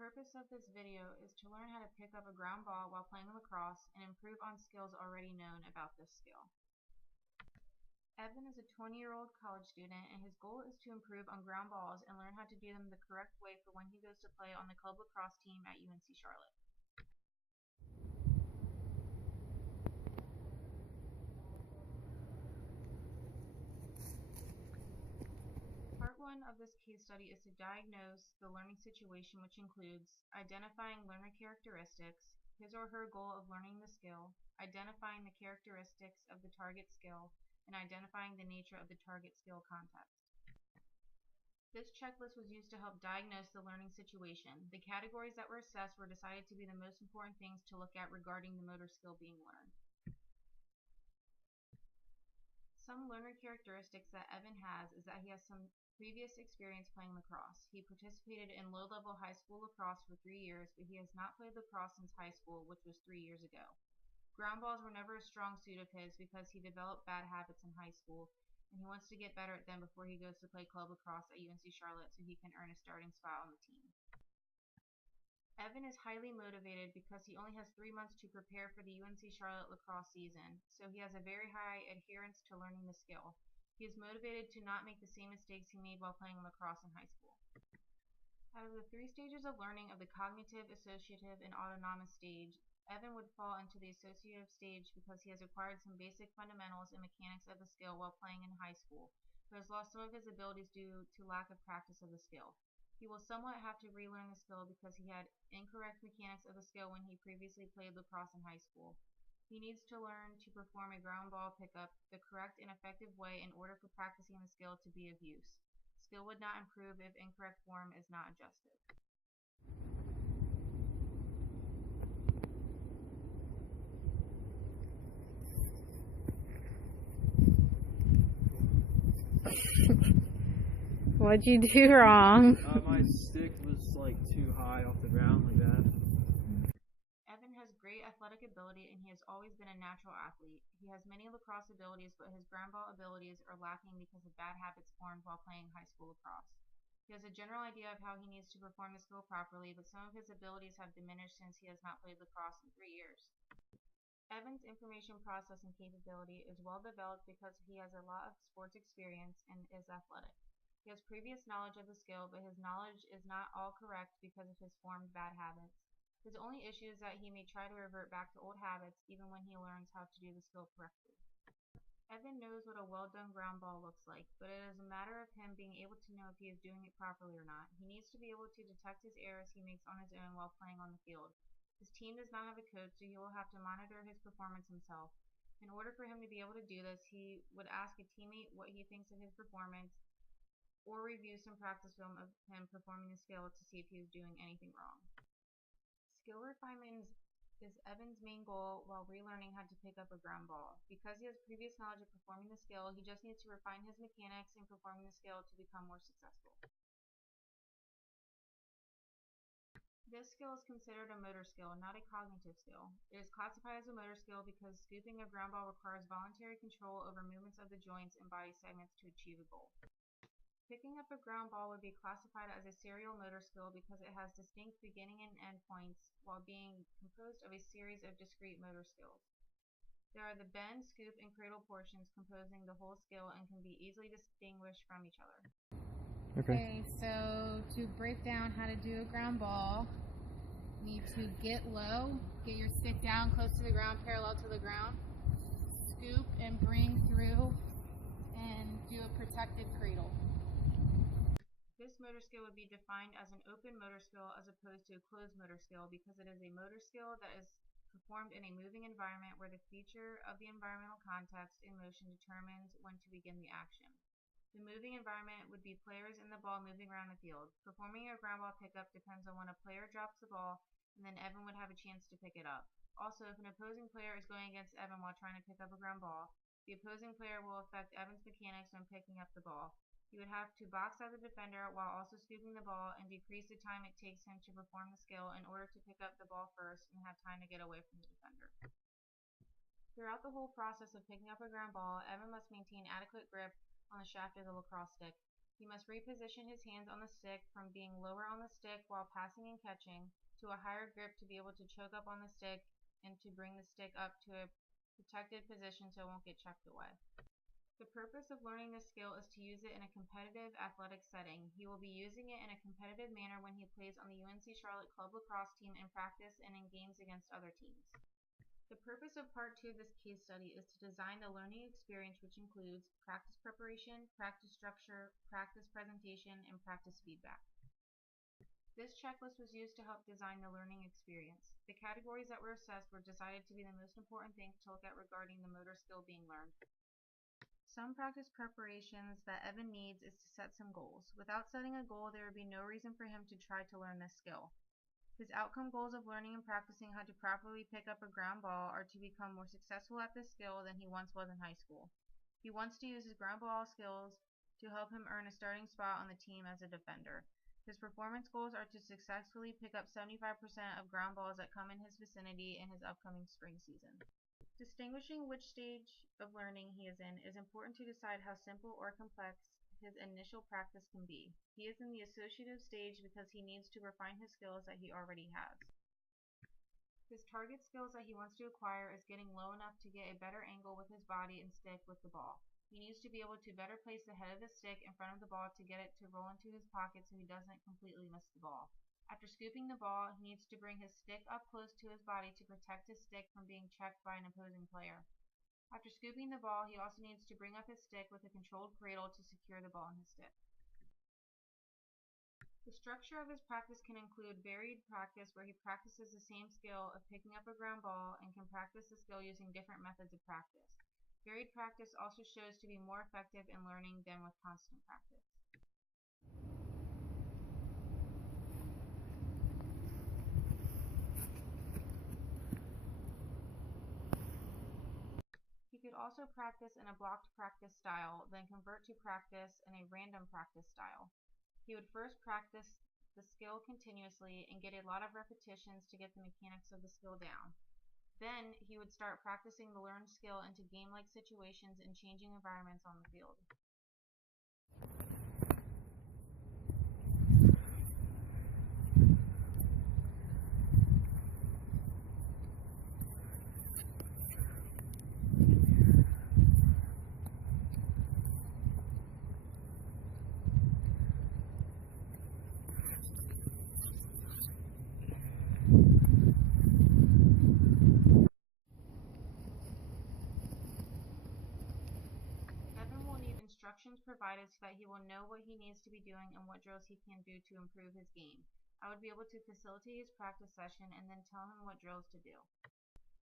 purpose of this video is to learn how to pick up a ground ball while playing lacrosse and improve on skills already known about this skill. Evan is a 20-year-old college student, and his goal is to improve on ground balls and learn how to do them the correct way for when he goes to play on the club lacrosse team at UNC Charlotte. Part 1 of this case study is to diagnose the learning situation, which includes identifying learner characteristics, his or her goal of learning the skill, identifying the characteristics of the target skill, and identifying the nature of the target skill context. This checklist was used to help diagnose the learning situation. The categories that were assessed were decided to be the most important things to look at regarding the motor skill being learned. Some learner characteristics that Evan has is that he has some previous experience playing lacrosse. He participated in low-level high school lacrosse for 3 years, but he has not played lacrosse since high school, which was 3 years ago. Ground balls were never a strong suit of his because he developed bad habits in high school, and he wants to get better at them before he goes to play club lacrosse at UNC Charlotte so he can earn a starting spot on the team. Evan is highly motivated because he only has 3 months to prepare for the UNC Charlotte lacrosse season, so he has a very high adherence to learning the skill. He is motivated to not make the same mistakes he made while playing lacrosse in high school. Out of the 3 stages of learning of the cognitive, associative, and autonomous stage, Evan would fall into the associative stage because he has acquired some basic fundamentals and mechanics of the skill while playing in high school, but has lost some of his abilities due to lack of practice of the skill. He will somewhat have to relearn the skill because he had incorrect mechanics of the skill when he previously played lacrosse in high school. He needs to learn to perform a ground ball pickup the correct and effective way in order for practicing the skill to be of use. Skill would not improve if incorrect form is not adjusted. What'd you do wrong? My stick was like too high off the ground like that. Evan has great athletic ability and he has always been a natural athlete. He has many lacrosse abilities, but his ground ball abilities are lacking because of bad habits formed while playing high school lacrosse. He has a general idea of how he needs to perform the skill properly, but some of his abilities have diminished since he has not played lacrosse in 3 years. Evan's information processing capability is well developed because he has a lot of sports experience and is athletic. He has previous knowledge of the skill, but his knowledge is not all correct because of his formed bad habits. His only issue is that he may try to revert back to old habits even when he learns how to do the skill correctly. Evan knows what a well-done ground ball looks like, but it is a matter of him being able to know if he is doing it properly or not. He needs to be able to detect his errors he makes on his own while playing on the field. His team does not have a coach, so he will have to monitor his performance himself. In order for him to be able to do this, he would ask a teammate what he thinks of his performance, or review some practice film of him performing the skill to see if he is doing anything wrong. Skill refinement is Evan's main goal while relearning how to pick up a ground ball. Because he has previous knowledge of performing the skill, he just needs to refine his mechanics in performing the skill to become more successful. This skill is considered a motor skill, not a cognitive skill. It is classified as a motor skill because scooping a ground ball requires voluntary control over movements of the joints and body segments to achieve a goal. Picking up a ground ball would be classified as a serial motor skill because it has distinct beginning and end points while being composed of a series of discrete motor skills. There are the bend, scoop, and cradle portions composing the whole skill and can be easily distinguished from each other. Okay, so to break down how to do a ground ball, you need to get low, get your stick down close to the ground, parallel to the ground, scoop and bring through, and do a protected cradle. This motor skill would be defined as an open motor skill as opposed to a closed motor skill because it is a motor skill that is performed in a moving environment where the feature of the environmental context in motion determines when to begin the action. The moving environment would be players and the ball moving around the field. Performing a ground ball pickup depends on when a player drops the ball, and then Evan would have a chance to pick it up. Also, if an opposing player is going against Evan while trying to pick up a ground ball, the opposing player will affect Evan's mechanics when picking up the ball. He would have to box out the defender while also scooping the ball and decrease the time it takes him to perform the skill in order to pick up the ball first and have time to get away from the defender. Throughout the whole process of picking up a ground ball, Evan must maintain adequate grip on the shaft of the lacrosse stick. He must reposition his hands on the stick from being lower on the stick while passing and catching to a higher grip to be able to choke up on the stick and to bring the stick up to a protected position so it won't get chucked away. The purpose of learning this skill is to use it in a competitive athletic setting. He will be using it in a competitive manner when he plays on the UNC Charlotte Club Lacrosse team in practice and in games against other teams. The purpose of part 2 of this case study is to design the learning experience, which includes practice preparation, practice structure, practice presentation, and practice feedback. This checklist was used to help design the learning experience. The categories that were assessed were decided to be the most important things to look at regarding the motor skill being learned. Some practice preparations that Evan needs is to set some goals. Without setting a goal, there would be no reason for him to try to learn this skill. His outcome goals of learning and practicing how to properly pick up a ground ball are to become more successful at this skill than he once was in high school. He wants to use his ground ball skills to help him earn a starting spot on the team as a defender. His performance goals are to successfully pick up 75% of ground balls that come in his vicinity in his upcoming spring season. Distinguishing which stage of learning he is in is important to decide how simple or complex his initial practice can be. He is in the associative stage because he needs to refine his skills that he already has. His target skills that he wants to acquire is getting low enough to get a better angle with his body and stick with the ball. He needs to be able to better place the head of the stick in front of the ball to get it to roll into his pocket so he doesn't completely miss the ball. After scooping the ball, he needs to bring his stick up close to his body to protect his stick from being checked by an opposing player. After scooping the ball, he also needs to bring up his stick with a controlled cradle to secure the ball in his stick. The structure of his practice can include varied practice where he practices the same skill of picking up a ground ball and can practice the skill using different methods of practice. Varied practice also shows to be more effective in learning than with constant practice. He could also practice in a blocked practice style, then convert to practice in a random practice style. He would first practice the skill continuously and get a lot of repetitions to get the mechanics of the skill down. Then he would start practicing the learned skill into game-like situations and changing environments on the field. Instructions provided so that he will know what he needs to be doing and what drills he can do to improve his game. I would be able to facilitate his practice session and then tell him what drills to do.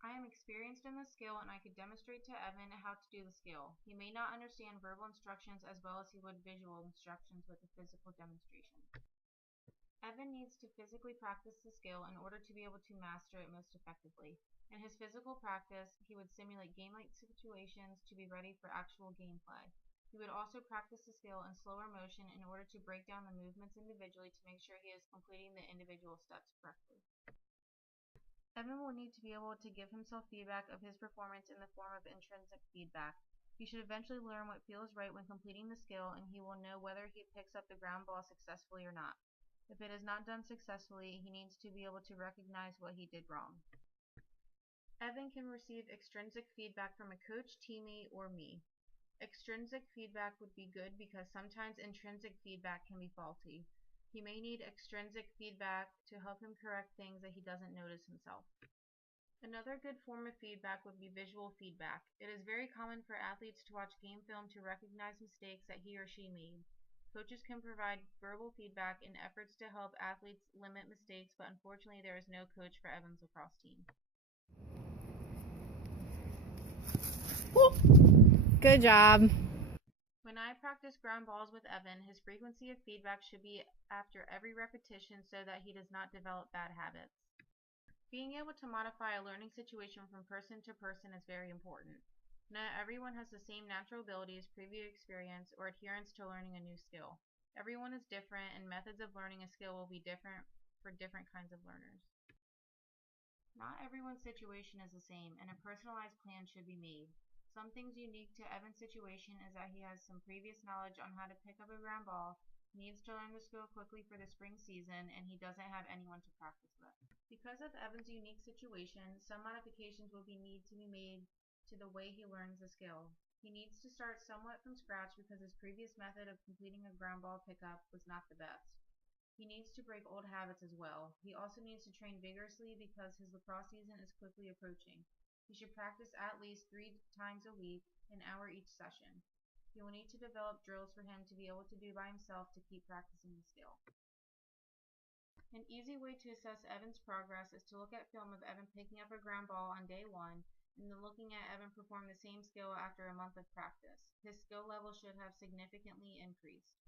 I am experienced in this skill and I could demonstrate to Evan how to do the skill. He may not understand verbal instructions as well as he would visual instructions with a physical demonstration. Evan needs to physically practice the skill in order to be able to master it most effectively. In his physical practice, he would simulate game-like situations to be ready for actual gameplay. He would also practice the skill in slower motion in order to break down the movements individually to make sure he is completing the individual steps correctly. Evan will need to be able to give himself feedback of his performance in the form of intrinsic feedback. He should eventually learn what feels right when completing the skill, and he will know whether he picks up the ground ball successfully or not. If it is not done successfully, he needs to be able to recognize what he did wrong. Evan can receive extrinsic feedback from a coach, teammate, or me. Extrinsic feedback would be good because sometimes intrinsic feedback can be faulty. He may need extrinsic feedback to help him correct things that he doesn't notice himself. Another good form of feedback would be visual feedback. It is very common for athletes to watch game film to recognize mistakes that he or she made. Coaches can provide verbal feedback in efforts to help athletes limit mistakes, but unfortunately there is no coach for Evan's lacrosse team. Good job. When I practice ground balls with Evan, his frequency of feedback should be after every repetition so that he does not develop bad habits. Being able to modify a learning situation from person to person is very important. Not everyone has the same natural abilities, previous experience, or adherence to learning a new skill. Everyone is different, and methods of learning a skill will be different for different kinds of learners. Not everyone's situation is the same, and a personalized plan should be made. Some things unique to Evan's situation is that he has some previous knowledge on how to pick up a ground ball, needs to learn the skill quickly for the spring season, and he doesn't have anyone to practice with. Because of Evan's unique situation, some modifications will need to be made to the way he learns the skill. He needs to start somewhat from scratch because his previous method of completing a ground ball pickup was not the best. He needs to break old habits as well. He also needs to train vigorously because his lacrosse season is quickly approaching. He should practice at least 3 times a week, an hour each session. He will need to develop drills for him to be able to do by himself to keep practicing the skill. An easy way to assess Evan's progress is to look at film of Evan picking up a ground ball on day 1 and then looking at Evan perform the same skill after a month of practice. His skill level should have significantly increased.